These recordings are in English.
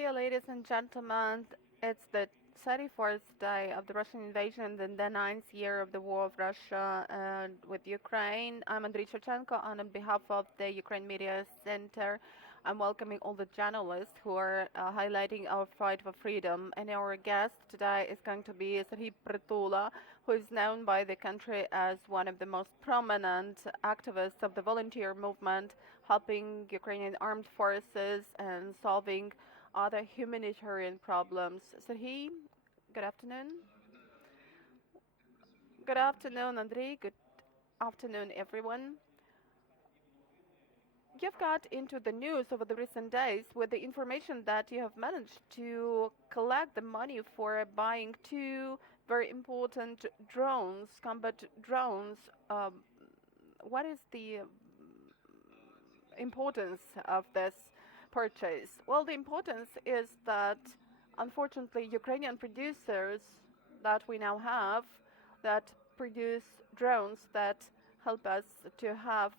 Dear ladies and gentlemen, it's the 34th day of the Russian invasion and the 9th year of the war of Russia with Ukraine. I'm Andriy Shevchenko, and on behalf of the Ukraine Media Center, I'm welcoming all the journalists who are highlighting our fight for freedom. And our guest today is going to be Serhiy Prytula, who is known by the country as one of the most prominent activists of the volunteer movement, helping Ukrainian armed forces and solving other humanitarian problems. Serhiy, good afternoon. Good afternoon, Andriy. Good afternoon, everyone. You've got into the news over the recent days with the information that you have managed to collect the money for buying two very important drones, combat drones. What is the importance of this purchase? Well, the importance is that, unfortunately, Ukrainian producers that we now have that produce drones that help us to have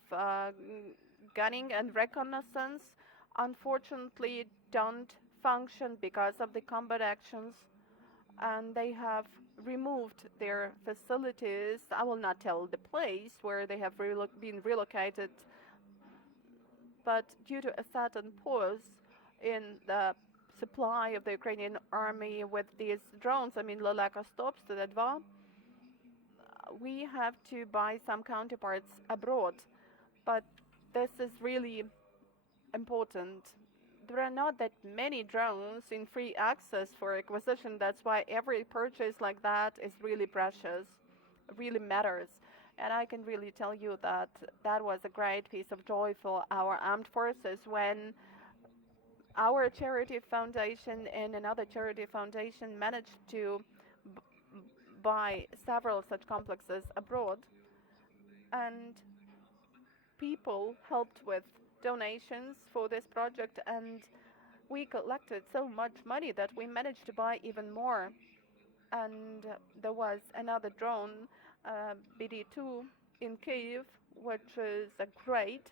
gunning and reconnaissance, unfortunately, don't function because of the combat actions, and they have removed their facilities. I will not tell the place where they have been relocated, but due to a sudden pause in the supply of the Ukrainian army with these drones, Leleka stops to the dva, we have to buy some counterparts abroad. But this is really important. There are not that many drones in free access for acquisition. That's why every purchase like that is really precious, really matters. And I can really tell you that that was a great piece of joy for our armed forces when our charity foundation and another charity foundation managed to buy several such complexes abroad. And people helped with donations for this project, and we collected so much money that we managed to buy even more. And there was another drone, BD2 in Kyiv, which is a great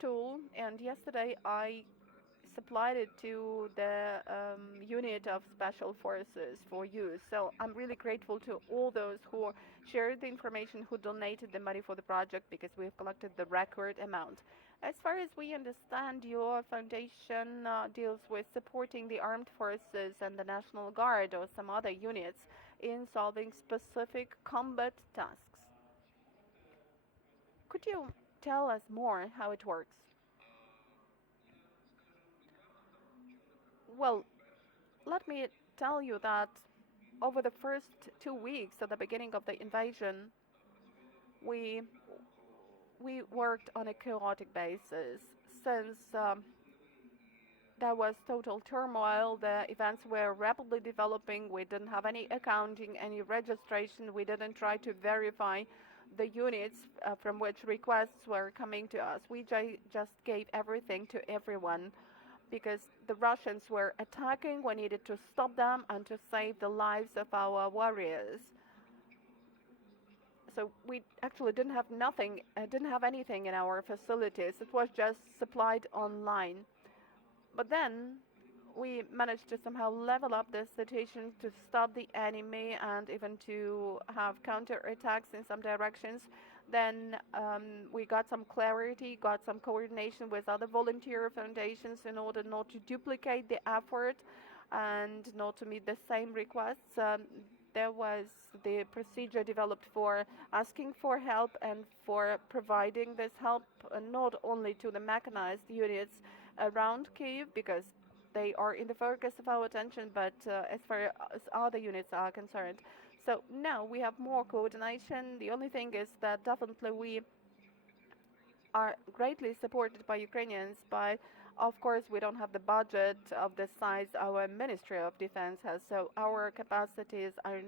tool, and yesterday I supplied it to the unit of special forces for use. So I'm really grateful to all those who shared the information, who donated the money for the project, because we've collected the record amount. As far as we understand, your foundation deals with supporting the armed forces and the National Guard or some other units in solving specific combat tasks. Could you tell us more how it works? Well, let me tell you that over the first 2 weeks at the beginning of the invasion, we worked on a chaotic basis. Since there was total turmoil, the events were rapidly developing, we didn't have any accounting, any registration, we didn't try to verify the units from which requests were coming to us. We just gave everything to everyone, because the Russians were attacking. We needed to stop them and to save the lives of our warriors. So we actually didn't have anything in our facilities. It was just supplied online. But then we managed to somehow level up the situation, to stop the enemy and even to have counterattacks in some directions. Then we got some clarity, got some coordination with other volunteer foundations in order not to duplicate the effort and not to meet the same requests. There was the procedure developed for asking for help and for providing this help, not only to the mechanized units around Kyiv, because they are in the focus of our attention, but as far as other units are concerned. So now we have more coordination. The only thing is that definitely we are greatly supported by Ukrainians, but of course we don't have the budget of the size our Ministry of Defense has, so our capacities are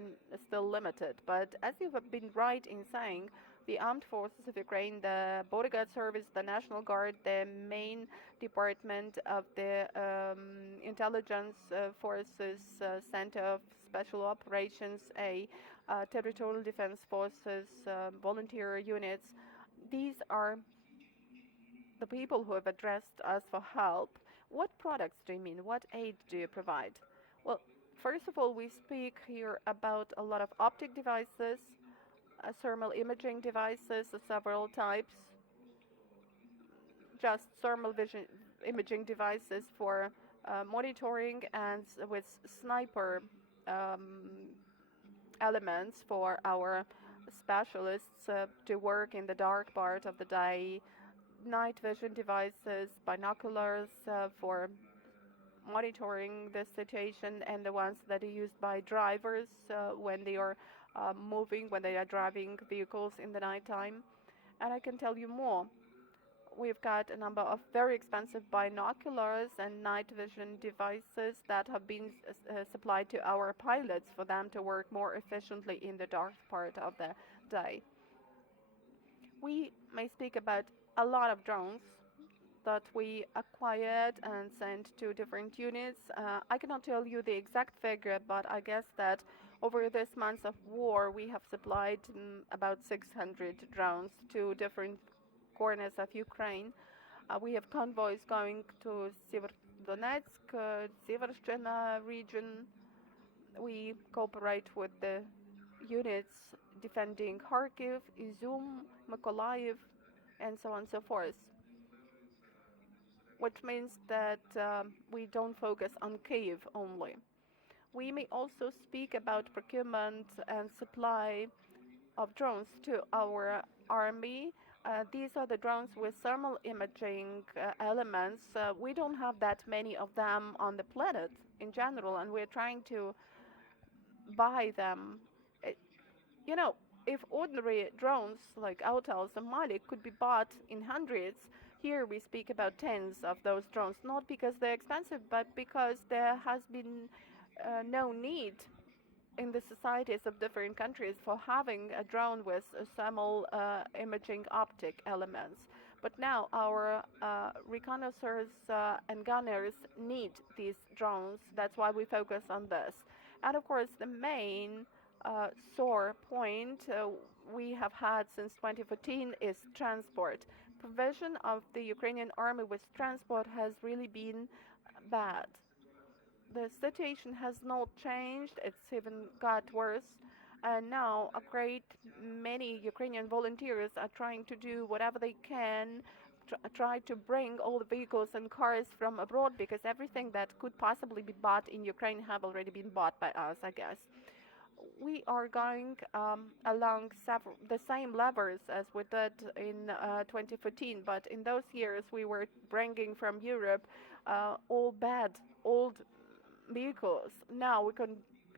still limited. But as you have been right in saying, the armed forces of Ukraine, the bodyguard service, the National Guard, the main department of the intelligence forces, Center of Special Operations, territorial defense forces, volunteer units, these are the people who have addressed us for help. What products do you mean? What aid do you provide? Well, first of all, we speak here about a lot of optic devices, thermal imaging devices of several types, just thermal vision imaging devices for monitoring, and with sniper elements for our specialists to work in the dark part of the day, night vision devices, binoculars for monitoring the situation, and the ones that are used by drivers when they are moving, when they are driving vehicles in the nighttime. And I can tell you more. We've got a number of very expensive binoculars and night vision devices that have been supplied to our pilots for them to work more efficiently in the dark part of the day. We may speak about a lot of drones that we acquired and sent to different units. I cannot tell you the exact figure, but I guess that over this month of war, we have supplied about 600 drones to different corners of Ukraine. We have convoys going to Severodonetsk, Severshchina region. We cooperate with the units defending Kharkiv, Izum, Mykolaiv, and so on and so forth, which means that we don't focus on Kyiv only. We may also speak about procurement and supply of drones to our army. These are the drones with thermal imaging elements. We don't have that many of them on the planet in general, and we're trying to buy them. You know, if ordinary drones like Autels and Malik could be bought in hundreds, here we speak about tens of those drones, not because they're expensive, but because there has been no need in the societies of different countries for having a drone with thermal imaging optic elements. But now our reconnaisseurs and gunners need these drones. That's why we focus on this. And of course, the main sore point we have had since 2014 is transport. Provision of the Ukrainian army with transport has really been bad. The situation has not changed, it's even got worse. And now a great many Ukrainian volunteers are trying to do whatever they can, try to bring all the vehicles and cars from abroad, because everything that could possibly be bought in Ukraine have already been bought by us, I guess. We are going along the same levers as we did in 2014, but in those years we were bringing from Europe all bad, old vehicles. Now we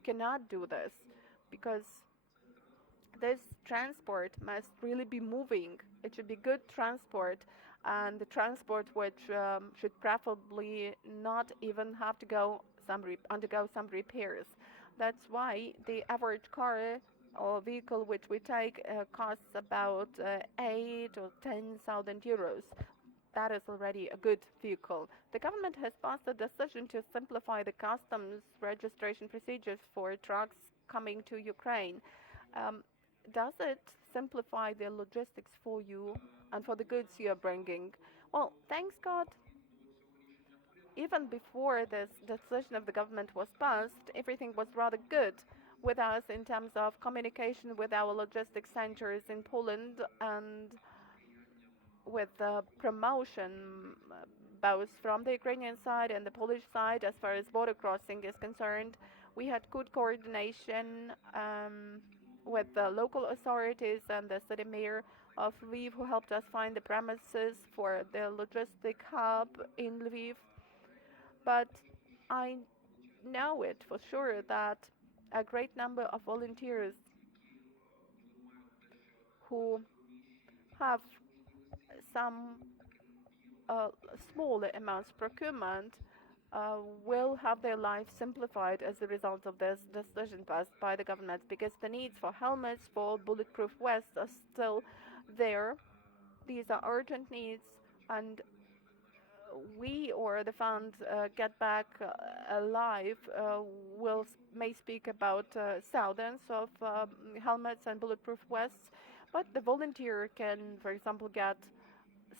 cannot do this, because this transport must really be moving. It should be good transport, and the transport which should preferably not even have to undergo some repairs. That's why the average car or vehicle which we take costs about 8 or 10,000 euros. That is already a good vehicle. The government has passed a decision to simplify the customs registration procedures for trucks coming to Ukraine. Does it simplify the logistics for you and for the goods you are bringing? Well, thanks God, even before this decision of the government was passed, everything was rather good with us in terms of communication with our logistics centers in Poland, and with the promotion both from the Ukrainian side and the Polish side as far as border crossing is concerned. We had good coordination with the local authorities and the city mayor of Lviv, who helped us find the premises for the logistic hub in Lviv. But I know it for sure that a great number of volunteers who have some smaller amounts procurement will have their lives simplified as a result of this decision passed by the government, because the needs for helmets, for bulletproof vests are still there. These are urgent needs, and we or the fund Get Back Alive may speak about thousands of helmets and bulletproof vests, but the volunteer can, for example, get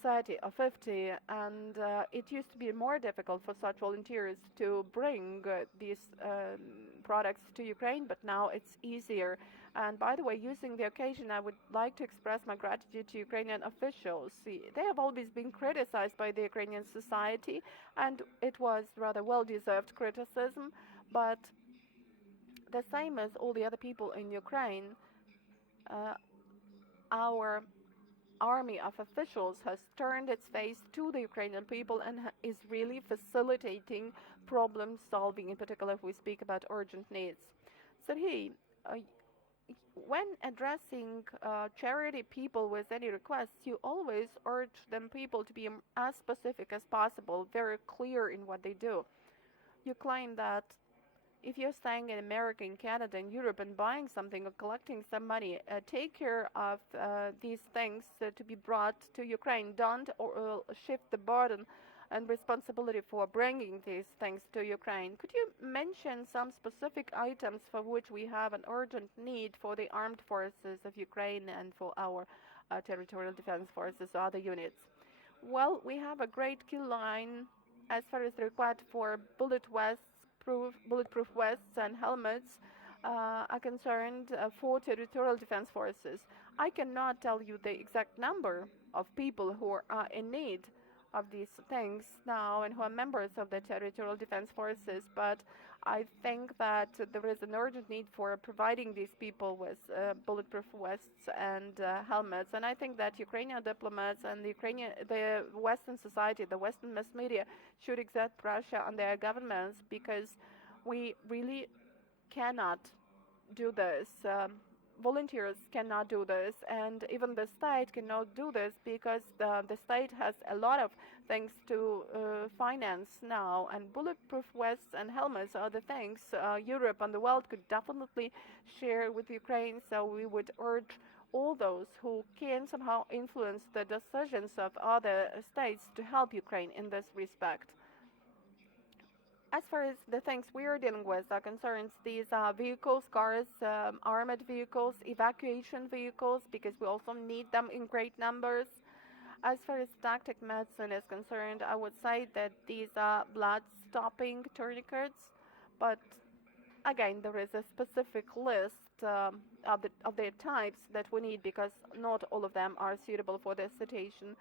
society of 50, and it used to be more difficult for such volunteers to bring these products to Ukraine, but now it's easier. And by the way, using the occasion, I would like to express my gratitude to Ukrainian officials. See, they have always been criticized by the Ukrainian society, and it was rather well-deserved criticism, but the same as all the other people in Ukraine, our army of officials has turned its face to the Ukrainian people and is really facilitating problem solving, in particular if we speak about urgent needs. Serhiy, when addressing charity people with any requests, you always urge them people to be as specific as possible, very clear in what they do. You claim that if you're staying in America, in Canada, in Europe, and buying something or collecting some money, take care of these things to be brought to Ukraine. Don't shift the burden and responsibility for bringing these things to Ukraine. Could you mention some specific items for which we have an urgent need for the armed forces of Ukraine and for our territorial defense forces or other units? Well, we have a great kill line as far as the required for bulletproof vests and helmets are concerned for territorial defense forces. I cannot tell you the exact number of people who are in need of these things now and who are members of the territorial defense forces, but I think that there is an urgent need for providing these people with bulletproof vests and helmets. And I think that Ukrainian diplomats and the Western society, the Western mass media, should exert pressure on their governments, because we really cannot do this. Volunteers cannot do this, and even the state cannot do this, because the state has a lot of things to finance now, and bulletproof vests and helmets are the things Europe and the world could definitely share with Ukraine. So we would urge all those who can somehow influence the decisions of other states to help Ukraine in this respect. As far as the things we are dealing with are concerned, these are vehicles, cars, armored vehicles, evacuation vehicles, because we also need them in great numbers. As far as tactic medicine is concerned, I would say that these are blood-stopping tourniquets, but again, there is a specific list of their types that we need, because not all of them are suitable for this situation.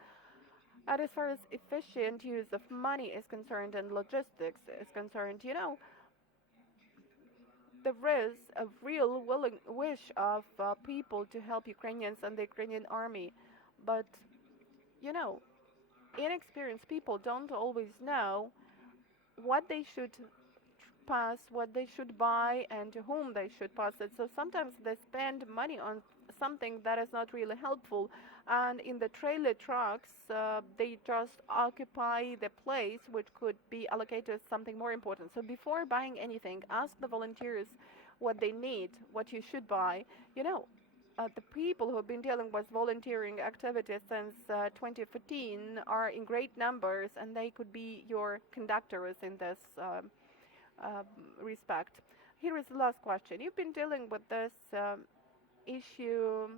And as far as efficient use of money is concerned and logistics is concerned, you know, there is a real wish of people to help Ukrainians and the Ukrainian army. But, you know, inexperienced people don't always know what they should pass, what they should buy, and to whom they should pass it. So sometimes they spend money on something that is not really helpful, and in the trailer trucks they just occupy the place which could be allocated to something more important. So before buying anything, ask the volunteers what they need, what you should buy. You know, the people who have been dealing with volunteering activities since 2014 are in great numbers, and they could be your conductors in this respect. Here is the last question. You've been dealing with this issue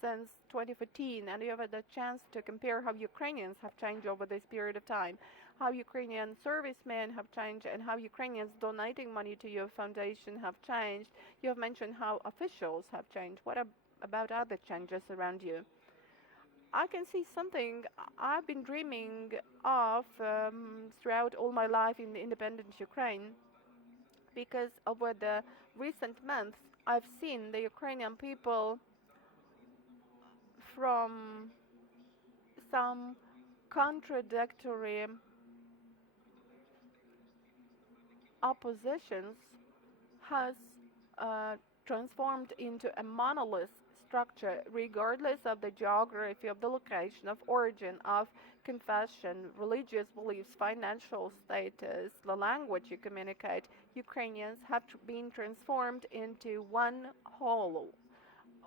since 2014, and you have had a chance to compare how Ukrainians have changed over this period of time, how Ukrainian servicemen have changed, and how Ukrainians donating money to your foundation have changed. You have mentioned how officials have changed. What about other changes around you? I can see something I've been dreaming of throughout all my life in the independent Ukraine, because over the recent months I've seen the Ukrainian people from some contradictory oppositions has transformed into a monolith structure, regardless of the geography, of the location, of origin, of confession, religious beliefs, financial status, the language you communicate. Ukrainians have been transformed into one whole,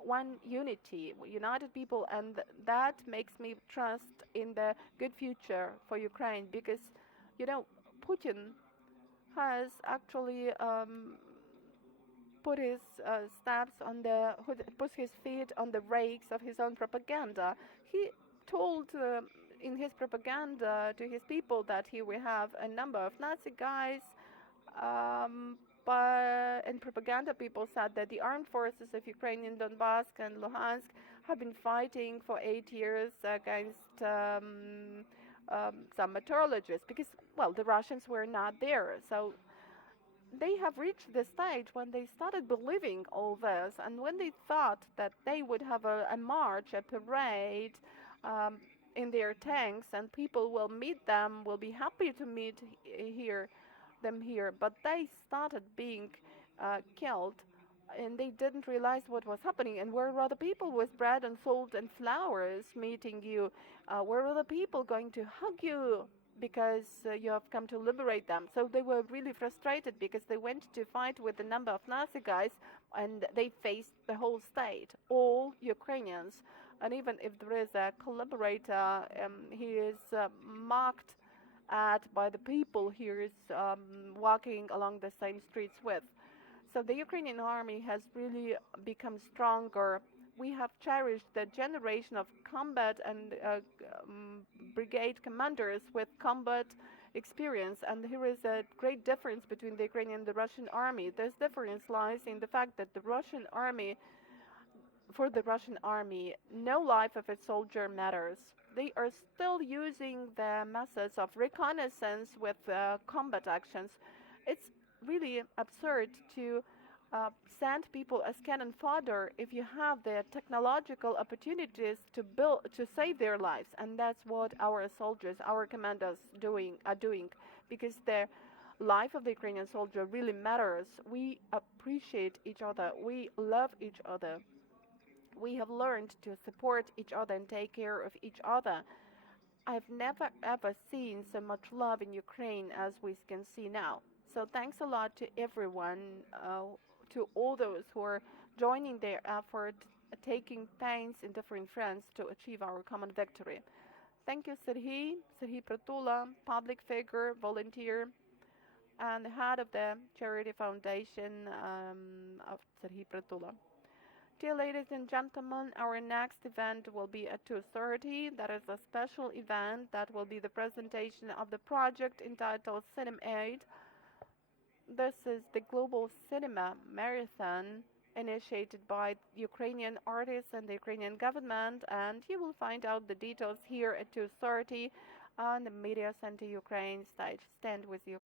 one unity, united people, and that makes me trust in the good future for Ukraine, because, you know, Putin has actually put his put his feet on the rakes of his own propaganda. He told in his propaganda to his people that here we have a number of Nazi guys, but in propaganda people said that the armed forces of Ukraine in Donbass and Luhansk have been fighting for 8 years against some meteorologists because, well, the Russians were not there. So they have reached the stage when they started believing all this, and when they thought that they would have a march, a parade in their tanks, and people will meet them, will be happy to meet them here, but they started being killed, and they didn't realize what was happening. And where were the people with bread and salt and flowers meeting you? Where were the people going to hug you because you have come to liberate them? So they were really frustrated because they went to fight with a number of Nazi guys, and they faced the whole state, all Ukrainians. And even if there is a collaborator, he is mocked at by the people he is walking along the same streets with. So the Ukrainian army has really become stronger. We have cherished the generation of combat and brigade commanders with combat experience, and here is a great difference between the Ukrainian and the Russian army. This difference lies in the fact that for the Russian army, no life of a soldier matters. They are still using the methods of reconnaissance with combat actions. It's really absurd to send people as cannon fodder if you have the technological opportunities to save their lives, and that's what our soldiers, our commanders are doing, because the life of the Ukrainian soldier really matters. We appreciate each other. We love each other. We have learned to support each other and take care of each other. I've never ever seen so much love in Ukraine as we can see now. So thanks a lot to everyone, to all those who are joining their effort, taking pains in different fronts to achieve our common victory. Thank you, Serhiy Prytula, public figure, volunteer, and head of the charity foundation of Serhiy Prytula. Dear ladies and gentlemen, our next event will be at 2:30. That is a special event that will be the presentation of the project entitled Cinema Aid. This is the Global Cinema Marathon initiated by Ukrainian artists and the Ukrainian government, and you will find out the details here at 2:30 on the Media Center Ukraine stage. Stand with you.